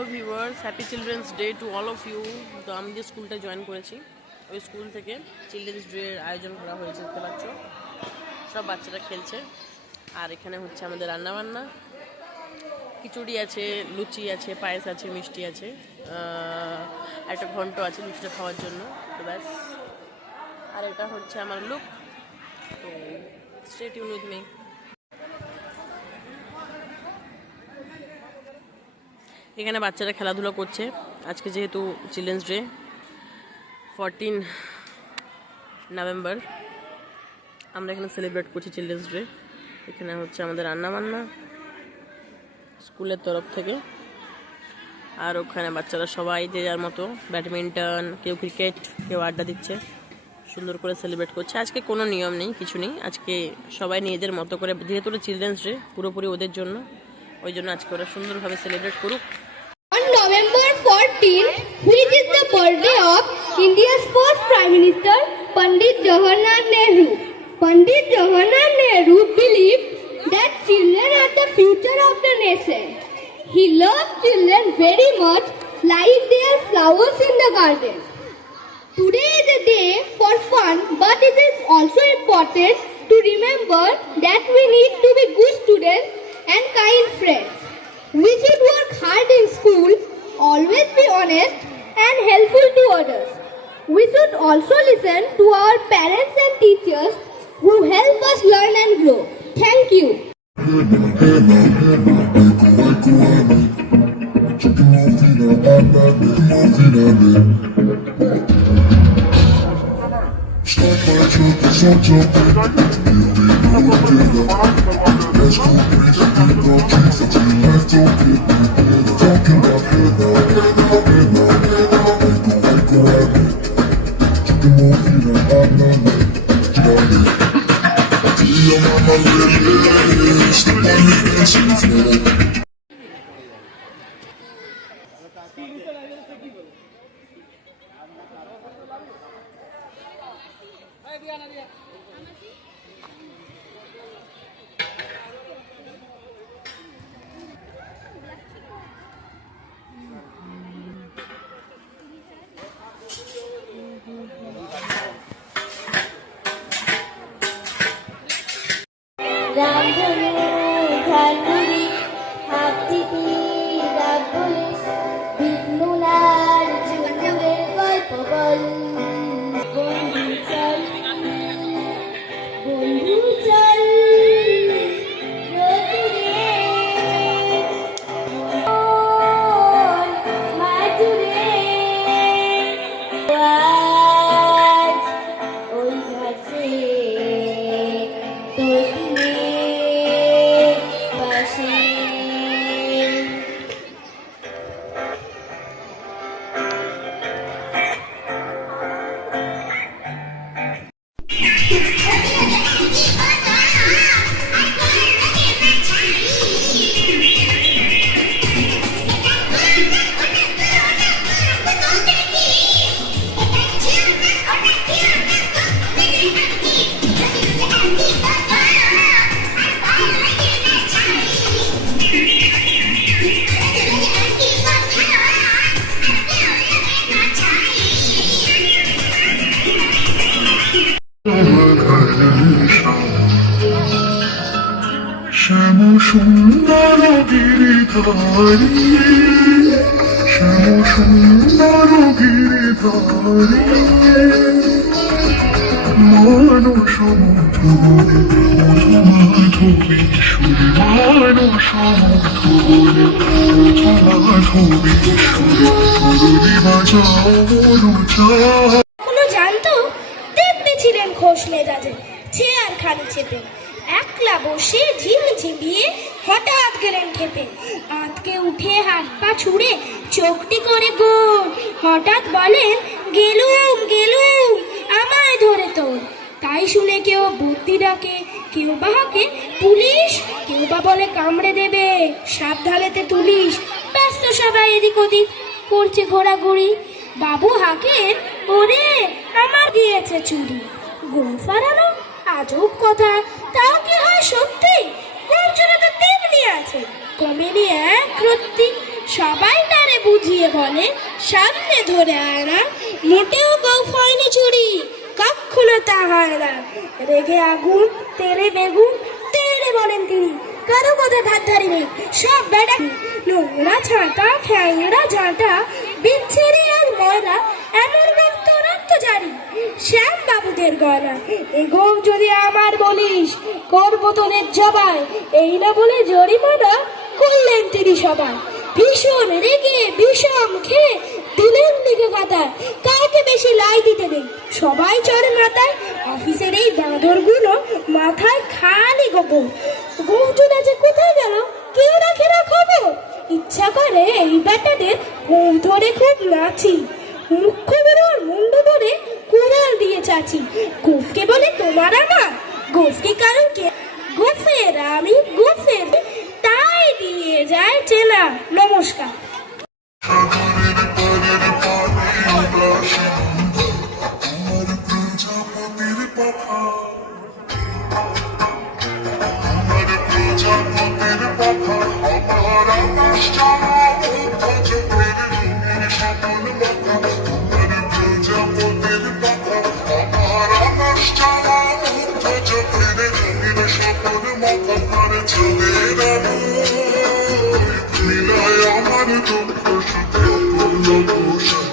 Hello viewers, happy children's day to all of you. তো আমি যে স্কুলটা জয়েন করেছি ওই স্কুল থেকে চিলড্রেন্স ডের আয়োজন করা হয়েছে, দেখতে পাচ্ছ সব বাচ্চারা খেলছে। আর এখানে হচ্ছে আমাদের রান্নাবান্না, খিচুড়ি আছে, লুচি আছে, পায়েস আছে, মিষ্টি আছে, একটা ঘন্ট আছে লুচিটা খাওয়ার জন্য। তো ব্যাস, আর এটা হচ্ছে আমার লুক। তো স্টে টিউন উইথ মি। এখানে বাচ্চারা খেলাধুলা করছে। আজকে যেহেতু চিলড্রেন্স ডে 14 নভেম্বর, আমরা এখানে সেলিব্রেট করছি চিলড্রেন্স ডে। এখানে হচ্ছে আমাদের রান্নাবান্না স্কুলের তরফ থেকে, আর ওখানে বাচ্চারা সবাই যে যার মতো ব্যাডমিন্টন, কেউ ক্রিকেট, কেউ আড্ডা দিচ্ছে, সুন্দর করে সেলিব্রেট করছে। আজকে কোনো নিয়ম নেই, কিছু নেই, আজকে সবাই নিজেদের মতো করে, যেহেতু চিলড্রেন্স ডে পুরোপুরি ওদের জন্য, ওই জন্য আজকে ওরা সুন্দরভাবে সেলিব্রেট করুক। On November 14th, which is the birthday of India's first Prime Minister, Pandit Jawaharlal Nehru. Pandit Jawaharlal Nehru believed that children are the future of the nation. He loved children very much, like their flowers in the garden. Today is a day for fun, but it is also important to remember that we need to be good students and kind friends. We should work hard in school, always be honest and helpful to others. We should also listen to our parents and teachers who help us learn and grow. Thank you. রামধনু ঝালমুড়ি হাতটিপি রাগ বলিস বিঘ্নুলার যুগের গল্প বল বন্ধু চল বন্ধু চল রোদুরে মাঝুরে আজ ওই ঘাটে শ্যাম সুন্দর গিরিধারী, শ্যাম সুন্দর গিরিধারী, মানস মধুবনে মাধবী সুরে, মানস মধুবনে মাধবী সুরে, মুরলী বাজাও মনুজা। এখনো জানতো দেখতে ছিলেন খোশ মেজাজে, চেয়ার খানি চেপে একলা বসে ঝিমঝিমিয়ে হঠাৎ গেলেন খেপে। আঁতকে উঠে হাত পা ছুড়ে চোখটি করে গোল, হঠাৎ বলেন গেলুম গেলুম আমায় ধরে তোর। তাই শুনে কেউ বুদ্ধি ডাকে, কেউ বা হাঁকে পুলিশ, কেউ বা বলে কামড়ে দেবে সাবধানেতে তুলিস। ব্যস্ত সবাই এদিক ওদিক করছে ঘোরাঘুরি। বাবু হাঁকেন ওরে আমার গিয়েছে চুরি। ঘুম ফারানো আজব কথা, তাও কি হয় সত্যি? গর্জনে তো তেমনি আছে, কমেনি এক রত্তি, সবাই তারে বুঝিয়ে বলে সামনে ধরে আয় না, মোটেও গৌফ হয়নি চুরি, কখনো তা হয় না। রেগে আগুন, তেলে বেগুন, তেলে বলেন তিনি, কারো কথা ধার ধারি নেই, সব বেড়া নোংরা ছাঁটা, ঠ্যাংরা ঝাঁটা, বিচ্ছিরি আর ময়লা, এমন রক্ত রক্ত জারি শ্যাম বাবুদের গলা। এগো যদি আমার বলিস, করবো তোদের জবাই, এই না বলে জরিমানা করলেন তিনি সবাই। ভীষণ রেগে বিষম খেয়ে দিলেন দিকে কথায়, কাউকে বেশি লাই দিতে নেই, সবাই চড়ে মাথায়। অফিসের এই বাঁদরগুলো মাথায় খালি গোবর, গৌতুন আছে কোথায় গেল কেউ রাখে না খবর। ইচ্ছা করে এই ব্যাটাদের বউ ধরে খুব নাচি, মুখ্য বেরোর মুন্ড ধরে কুড়াল দিয়ে চাচি। গোফকে বলে তোমার আমার, গোফকে কারণ কে, গোফের আমি গোফের, তাই দিয়ে যায় চেনা। নমস্কার। সাগরের পারের পানে উদাসী আমার প্রজাপতির পাখা, আমার প্রজাপতির পাখা, আমার আকাশ চাওয়া মুগ্ধ চোখের রঙের স্বপন মাখা, আমার প্রজাপতির পাখা, আমার আকাশ চাওয়া মুগ্ধ চোখের রঙের স্বপন মাখা। আর চাঁদের আলো মিলায় আমার দুঃখ সুখ অপূর্ণ পোষণ,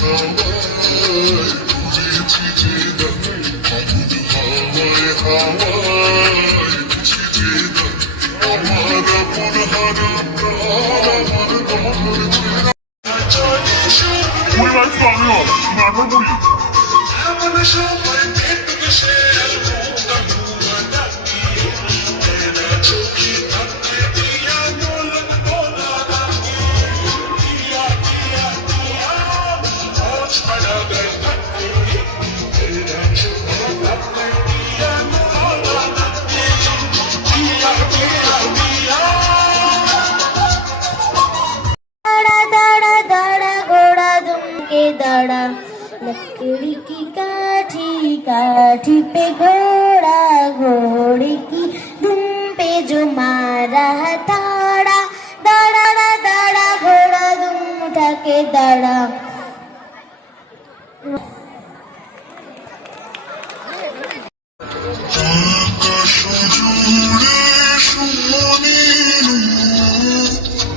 হাওয়ায় বুঝেছি যে গান, অমুদ হাওয়ায় হাওয়ায় বুঝি যে গান, আমার আপন হারা প্রাণ, আমার দহর ছেড়া পরিবার তো আমিও নাটক করি এমন সময় দেখতে সে दड़ा लकड़ी की काठी, काठी पे घोड़ा, घोड़े की दुम पे जो मारा ताड़ा, दड़ा दड़ा घोड़ा दुम उठा के दड़ा। আকাশ জুড়ে শুনিল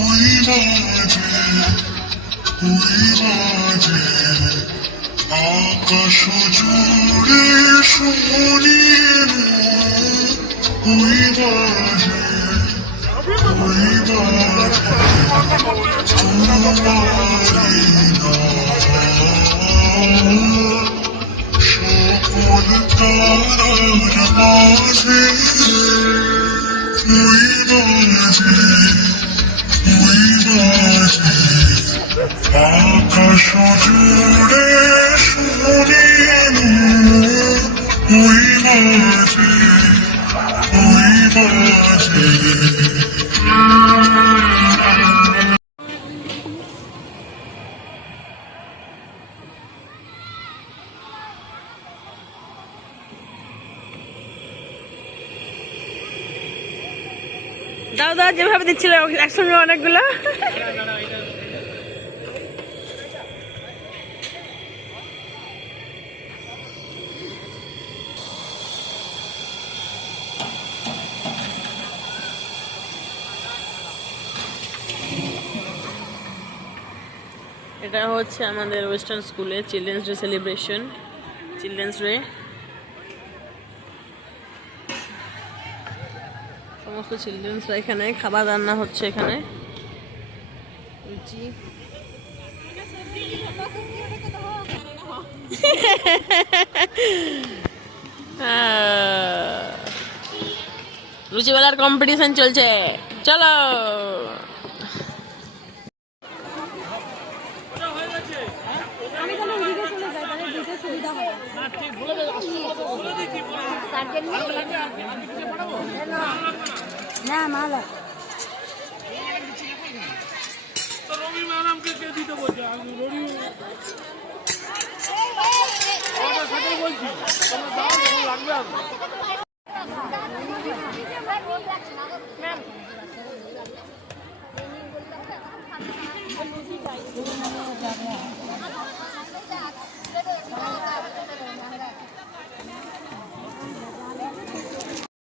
ওই বাজে, ওই বাজে, আকাশ জুড়ে শুনিল ওই বাজে, ওই বাজে, তোমারি নাম সকল তারার মাঝে, ওই বাজে, ওই বাজে, আকাশ জুড়ে শুনিল ওই বাজে, ওই বাজে। দাও দাও যেভাবে দিচ্ছিল একসঙ্গে অনেকগুলো। এটা হচ্ছে আমাদের ওয়েস্টার্ন স্কুলে children's day celebration, children's day. সমস্ত চিলড্রেন্সরা এখানে খাবার রান্না হচ্ছে, এখানে লুচি লুচিওয়ালার কম্পিটিশন চলছে, চলো। না মালা রবি ম্যাডামকে কে দিতে বলছে, আমি রবি বলছি লাগবে।